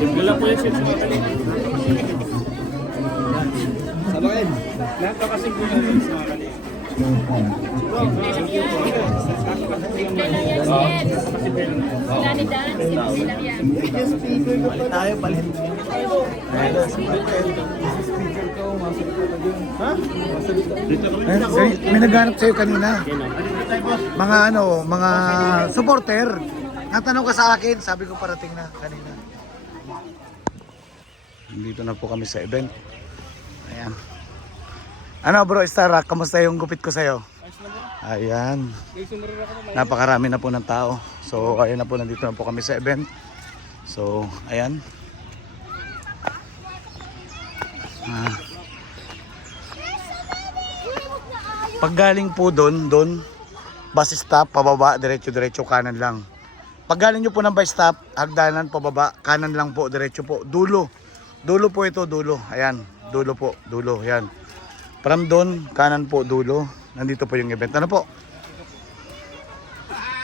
Simple lang po yung sales mga kalingap. Sabakin. Lahat pa kasi po yung sales mga kalingap. Palit tayo, palit. May naghanap sa'yo kanina. Mga mga supporter. Natanong ka sa akin, sabi ko parating na kanina. Dito na po kami sa event. Ayan. Ano bro, Starak, kamusta yung gupit ko sa'yo? Ayan. Napakarami na po ng tao. So, ayun na po, nandito na po kami sa event. So, ayan. Pag galing po doon, bus stop, pababa, diretso-diretso, kanan lang. Pag galing nyo po ng bus stop, hagdanan, pababa, kanan lang po, diretso po. Dulo. Dulo po ito, dulo. Ayan, dulo po, dulo. Ayan. From doon, kanan po, dulo. Nandito po yung event. Ano po?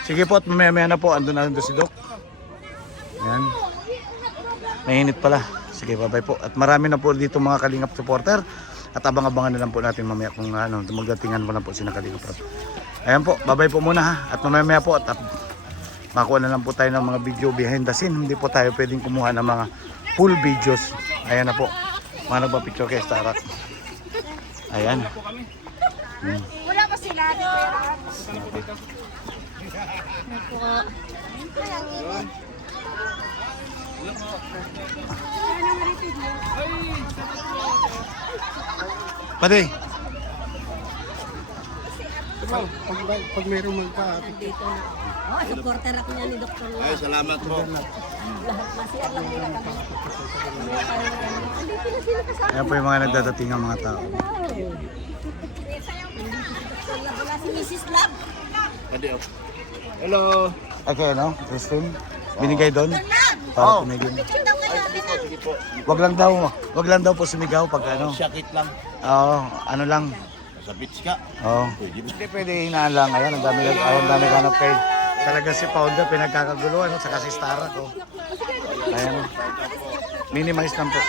Sige po, at mamaya na po. Andun na si Doc. Ayan. Mainit pala. Sige, bye-bye po. At marami na po dito mga Kalingap supporter. At abang-abangan na lang po natin mamaya kung magdatingan mo lang po sina Kalingap. Ayan po, bye-bye po muna ha. At mamaya po, at makuha na lang po tayo ng mga video behind the scene. Hindi po tayo pwedeng kumuha ng mga full videos. Ayan na po. Mga nagpa-picture kay Starak. Ayan. Wala pa sila. Pati. Pag mayroong Nandito na. Oh, supporter ako niya ni Dr. Ay, salamat po. Lahat masiyag lang nila kami. Andito na sila kasama. Ayan po yung mga nagdadating ang mga tao. Wala si Mrs. Love. Hello. Okay, no? Christine? Binigay doon? Para tumigil. Picture daw kayo. Wag lang daw po sumigaw pag ano. Syakit lang. Oo, ano lang. Sa beach ka. Oo. Hindi pwede hinaan lang. Ayan, ang dami ganap kay. Talaga si Founder, pinagkakaguluhan. Saka si Starak. Oh. Ayan. Minimize lang po.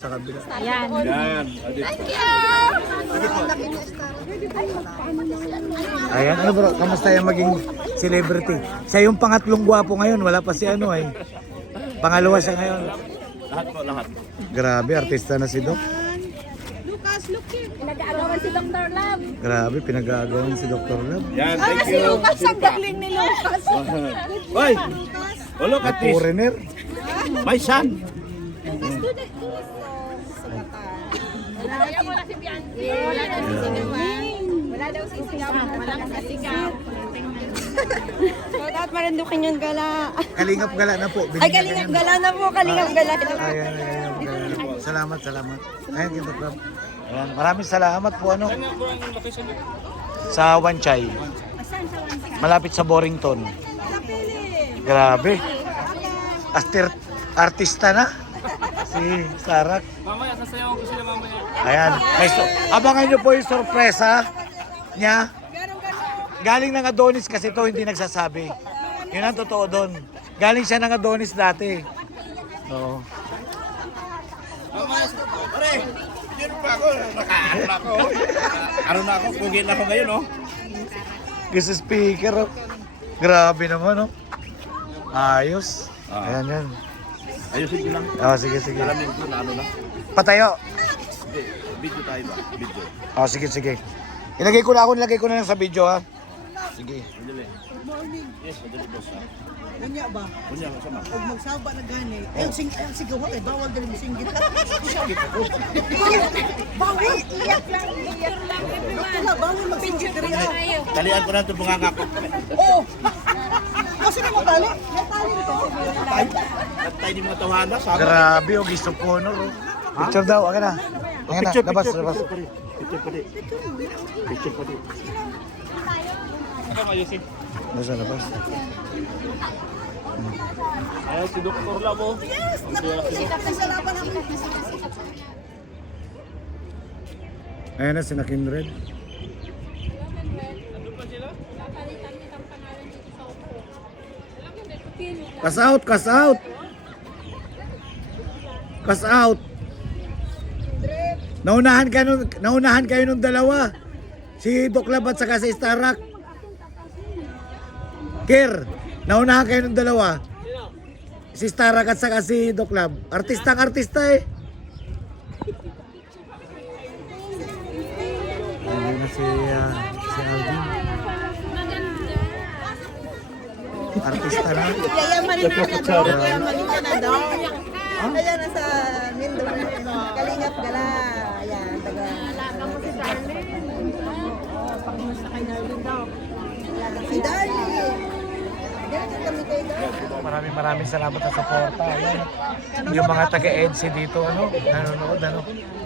Sa kabila. Ayan. Ayan, ano bro, kamusta yung maging celebrity? Siya yung pangatlong gwapo ngayon, wala pa si ano eh. Pangalawa siya ngayon. Lahat po, lahat. Grabe, artista na si Doc. Lucas, look here. Pinag-aagawan si Dr. Love. Grabe, pinag-aagawan si Dr. Love. Yan, thank you. Lucas, ang galing ni Lucas. Hoy! Oh, look at this. Foreigner. My son. Wala si Bianchi. Wala daw si Sigawan. Wala daw si Sigawan. Wala si Sigaw. So, dapat marandukin yung gala. Kalingap gala na po. Ay, kalingap gala na po. Kalingap gala. Ayan. Salamat. Ayan, Dr. Love. Ayan, maraming salamat po ano. Sa Wanchay. Malapit sa Borington. Grabe. Artista na. Si Starak. Mamaya, sasayawan ko sila mamaya. Ayan. Abangan nyo po yung sorpresa niya. Galing ng Adonis kasi to hindi nagsasabi. Yun ang totoo doon. Galing siya ng Adonis dati. Oo. Pare, hindi pa ako. Nakaano na ako. Ano na ako, pugin na ako ngayon, oh. Gusto speaker. Oh. Grabe naman, oh. Ayos. Ayan, yan. Ayusin ko lang. Oh, sige. Alamin ko na ano na. Patayo. Hindi, video tayo ba? Video. Oh, sige. Nilagay ko na lang sa video, ha. Sige. Madali. Yes, madali boss, ha. Kanya ba? Kunya, sama. Pag magsaba na gani, ayun sigaw kay bawal din singgit. Bawal iyak lang. Wala bawal magsinggit diri. Talian ko na ito mga ngako. Oh. Kasi na mo tali. May tali dito. Tayo di mga tawhana, sama. Grabe, oh. Gusto ko, no. Picture daw, aga na. Ayan na, labas. Picture pa di. Ito ayusin. Nasa labas. Ayan, si Dr. Love. Yes, naku, sikap na sa laban ako. Ayan na, sina Kindred. Kas out, kas out. Kas out. Naunahan kayo nung dalawa. Si Doklab at saka si Starak. Kir, naunahan kayo nung dalawa. Si Starak at saka si Doklab. Artista eh. Ayun na si Alvin. Artista na. Yayamanin ka na daw. Yayamanin ka na daw. Ayan, nasa Mindoro. Kalingap gala. Ayan, taga. Pakimusta kay Darlene daw. Si Darlene. Ganyan kami kay Darlene. Maraming salamat sa suporta. Ayan. Yung mga taga-EDC dito, nanonood,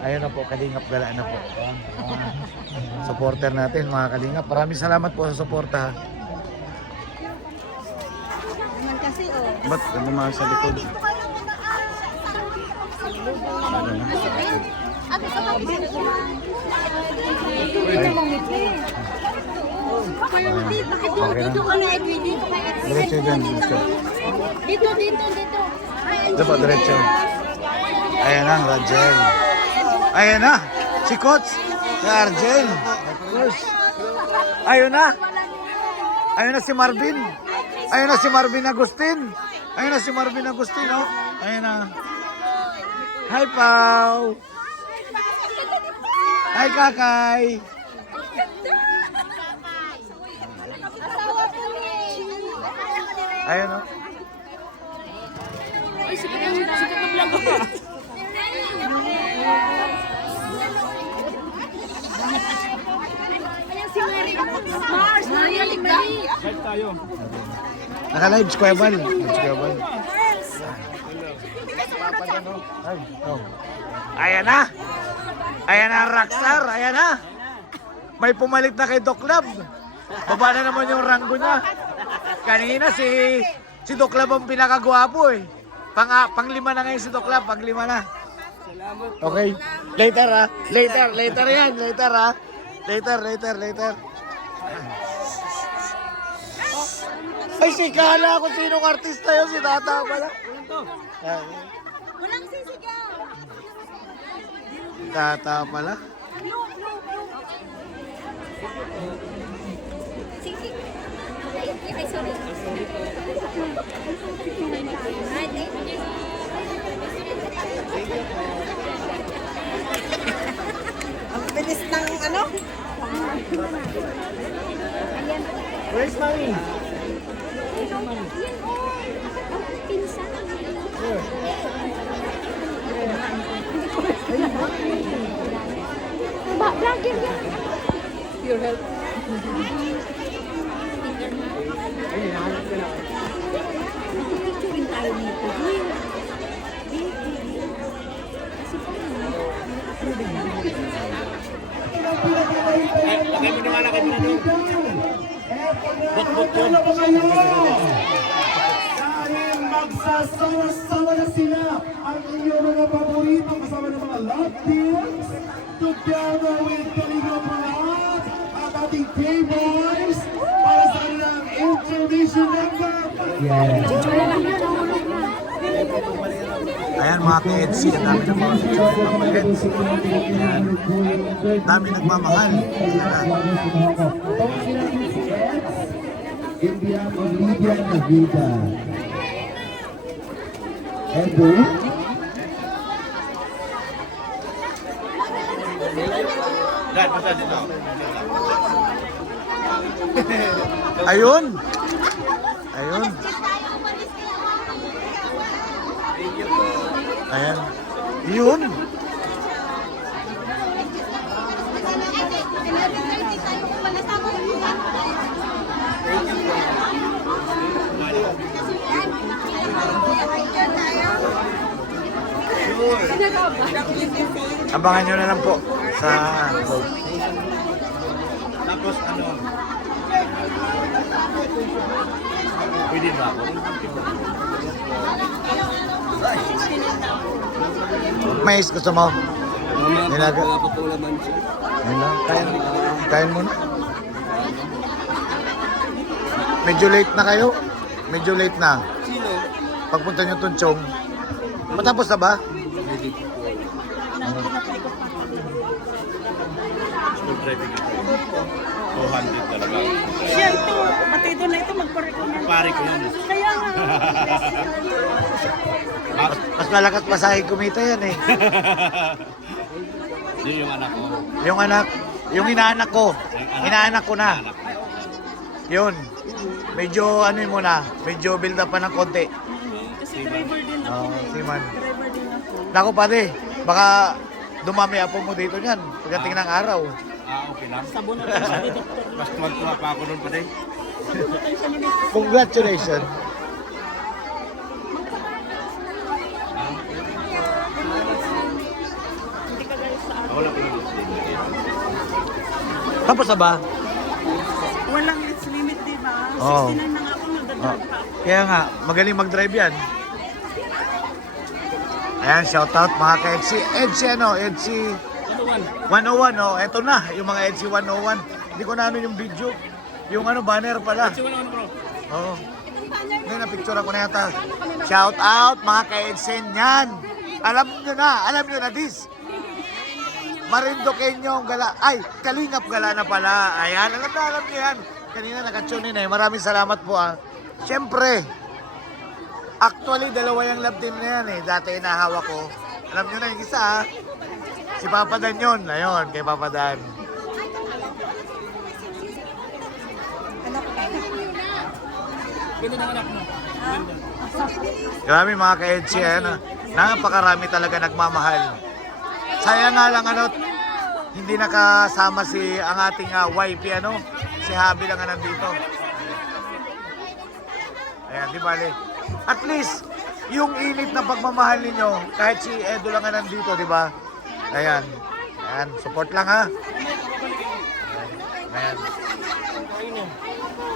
Ayun na po, Kalingap Gala na po. Supporter natin, mga Kalingap. Maraming salamat po sa suporta. Naman kasi, oh. Ba't naman sa likod? Ako sa kapit. Dito ka na, Edwin. Dito ka, Edwin. Diretso dyan. Diretso. Dito. Ito po, diretso. Ayan na, Rangel. Ayan na, si Coach. Si Argel. Ayun na. Ayun na si Marvin. Ayun na si Marvin Agustin. Ayun na si Marvin Agustin, oh. Ayun na. Hi, Pao. Hi, Kakay. Ayun, oh. Ay, sikat na vlog ko. Ayan si Mary. Mars, narinig Mary. Live tayo. Naka-live Square Ball. Square Ball. Ay, oh. Ayan na. Ayan na, Rockstar. Ayan na. May pumalit na kay Doc Lab. Baba na naman yung ranggo niya. Kanina si Doc Lab ang pinakagwapo eh. Pang-lima na ngayon si Doc Lab. Pang-lima na. Okay. Later ha. Later yan. Later ha. Later. Ay, si Kala kung sinong artista yun. Si Tata pala. Walang sisigaw. Tata pala. Ay, sorry. Ang bilis ng ano? Where's Mami? Vlogger yan. Your help. Picturein tayo nito. Lagay mo naman, lagay mo na doon. Bot yun. Dahil magsasawa-sawa na sila ang inyong mga paborito kasama ng mga love teams together with Kalinga Palat at ating K-Boys para sa kanilang intermission number. Ayan mga ka-EDC, ang dami ng mga ka-EDC. Ayan. Dami nagmamahal. Indian Olivia Navida. Edu. Dad, basta dito. Ayun. Ayan. Yun. Abangan nyo na lang po sa Tapos ano? Pwede ba ako? mais gusto mo? Mamaya Nilaga. papulaman siya. Yun lang. Kain mo na. Medyo late na kayo. Medyo late na. Sino? Pagpunta nyo Tunchong. Matapos na ba? Smooth driving ito. 200 talaga. Siya ito, pati ito na ito, magpa-recommend. Pare ko yan. Kaya nga. Mas malakas masahe kumita yan eh. Yun yung anak ko. Yung inaanak ko. Inaanak ko na. Anak ko. Yun. Medyo ano yun muna. Medyo build up pa ng konti. Kasi driver din ako. Oo, Siman. Driver din ako. Naku pare, baka dumami apo mo dito niyan. Pagdating ng araw. Okay lang. Sabon na tayo siya ni Doktor. Mas tuwa pa ako nun pa din. Sabon na tayo siya ni Doktor. Congratulations. Hindi ka guys sa Wala ko lang. Tapos na ba? walang age limit, di ba? Oo. 69 na nga ako, nagdadrive pa ako. Kaya nga, magaling mag-drive yan. Ayan, shoutout mga ka-EDC. EDC ano? EDC 101, oh. Eto na, yung mga EDC 101. Hindi ko na ano yung video. Yung ano, banner pala. Oo. Hindi, na-picture ako na yata. Shoutout mga ka-EDC yan. Alam nyo na this. Marinduqueño Gala. Ay, Kalingap Gala na pala. Ayan, alam nyo yan. Kanina nakatune in eh. Maraming salamat po ah. Siyempre, actually dalawa yung love team na yan eh. Dati inahawak ko. Alam nyo na yung isa ah. Si Papa Dan yun. Ayun, kay Papa Dan. Grabe mga ka-EDC. Napakarami talaga nagmamahal. Sayang nga lang ano, hindi nakasama si ang ating wifey ano, si Habi lang nga nandito. Ayan, di bale. At least, yung init na pagmamahal ninyo, kahit si Edo lang nga nandito, di ba? Ayan. Ayan, support lang ha. Ayan.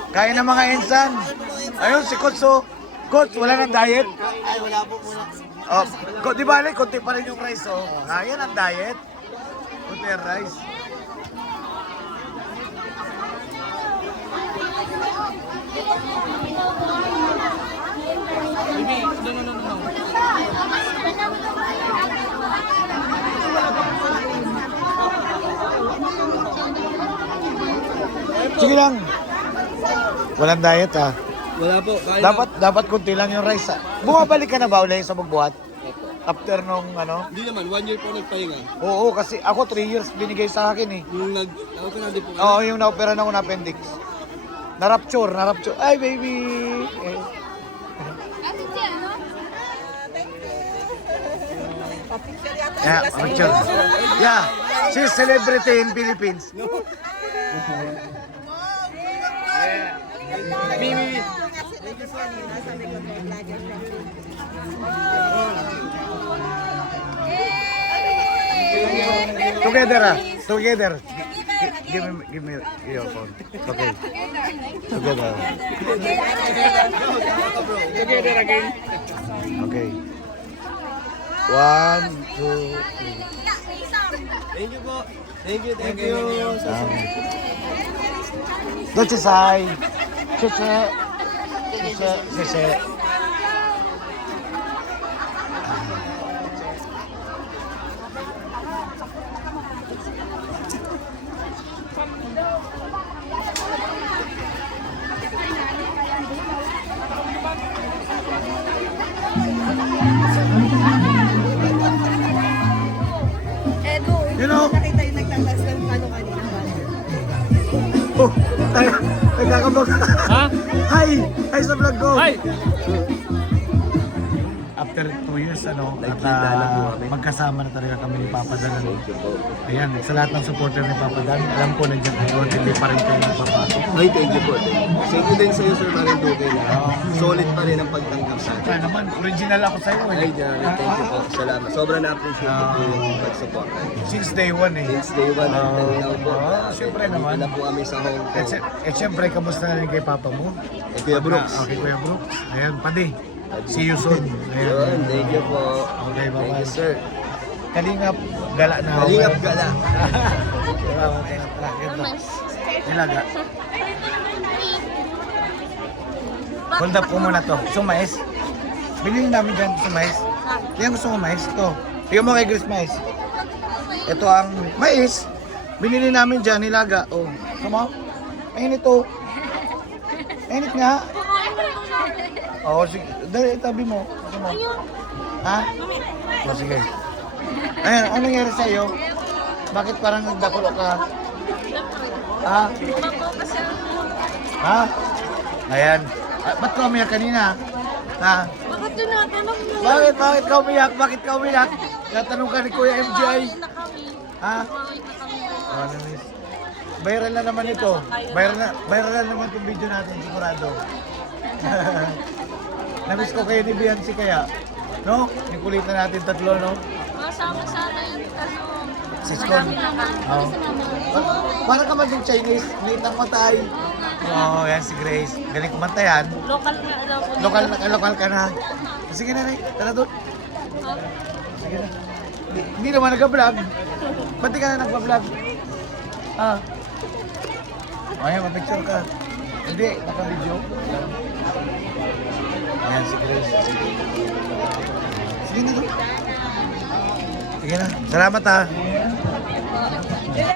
Kain ng mga insan. Ayun, si Coach oh. Coach, wala nang diet? Ay, wala po muna. Oh, di ba, konti pa rin yung rice, oh. Yan ang diet. Konti yung rice. Sige lang. Walang diet, ah. Wala po. Dapat konti lang yung rice. Bumabalik ka na ba ulit sa magbuhat? After nung ano? Hindi naman, 1 year po nagpahinga. Oo, kasi ako 3 years binigay sa akin eh. Yung nag-open na din po. Oo, yung na-opera na ako na appendix. Na-rupture. Ay, baby! Eh. Picture yata Yeah, sila sa picture. inyo. Yeah, she's celebrity in Philippines. Mimi. Together ah. Together. Give me your phone. Okay. Together. Together again. Okay. 1, 2, 3. Thank you po. Thank you. Doce sai. Cheche. Edo, You know- nakita yung nagtatas ng ano kanina. Oh, nagkakabog. Ha? Hi! Hi sa vlog ko! Hi! After 2 years, ano, at Nagkita na po kami. magkasama na talaga kami ni Papa Dan. Ano. Ayan, sa lahat ng supporter ni Papa Dan, alam ko nandiyan kayo, hindi pa rin kayo nagpapasok. Ay, thank you po. Thank you din sa iyo, Sir Marinduque. Solid pa rin ang pagtanggap sa atin. Kaya naman, original ako sa'yo eh. Ay, thank you po. Salamat. Sobrang na-appreciate ko po yung pag-support. Since day 1 eh. Since day 1 until now po. Siyempre naman. Wala po kami sa Hong Kong. Siyempre, kamusta na rin kay Papa mo? Eh, Kuya Brooks. Okay, Kuya Brooks. Ayan, padi. See you soon. Yun, thank you po. Okay, bye-bye. Thank you, sir. Kalingap Gala na. Kalingap Gala. Nilaga. Hold up ko muna to. Gusto mo mais? Binili namin dyan gusto mais. Yan gusto mo mais? Ito. Tingnan mo kay Grace mais. Ito ang mais. Binili namin dyan, nilaga. Oh. Gusto mo? Mainit to. Mainit nga. Oo, sige. Dali, tabi mo. Gusto mo? Ha? O, sige. Ayan, anong nangyari sa'yo? Bakit parang nagdakulo ka? Ha? Ha? Ayan. Ba't ka umiyak kanina? Ha? Bakit tinatanong mo? Bakit? Bakit ka umiyak? Bakit ka umiyak? Natanong ka ni Kuya MJ. Ha? Oh, namis. Viral na naman ito. Viral na naman itong video natin, sigurado. Namiss ko kayo ni Biancy kaya. No? Yung kulitan natin tatlo, no? Masama sana yun kaso Siskon. Oo. Parang ka maging Chinese, litang matay. Oo, yan si Grace. Galing kumanta yan. local na daw po. Lokal ka na. Sige na, Ray. Tara doon. Sige na. Hindi naman nag-vlog. Ba't di ka na nag-vlog? Ah. Ayan, mag-picture ka. Hindi, naka-video. Ayan si Grace. Sige na doon. Sige na. Salamat ha.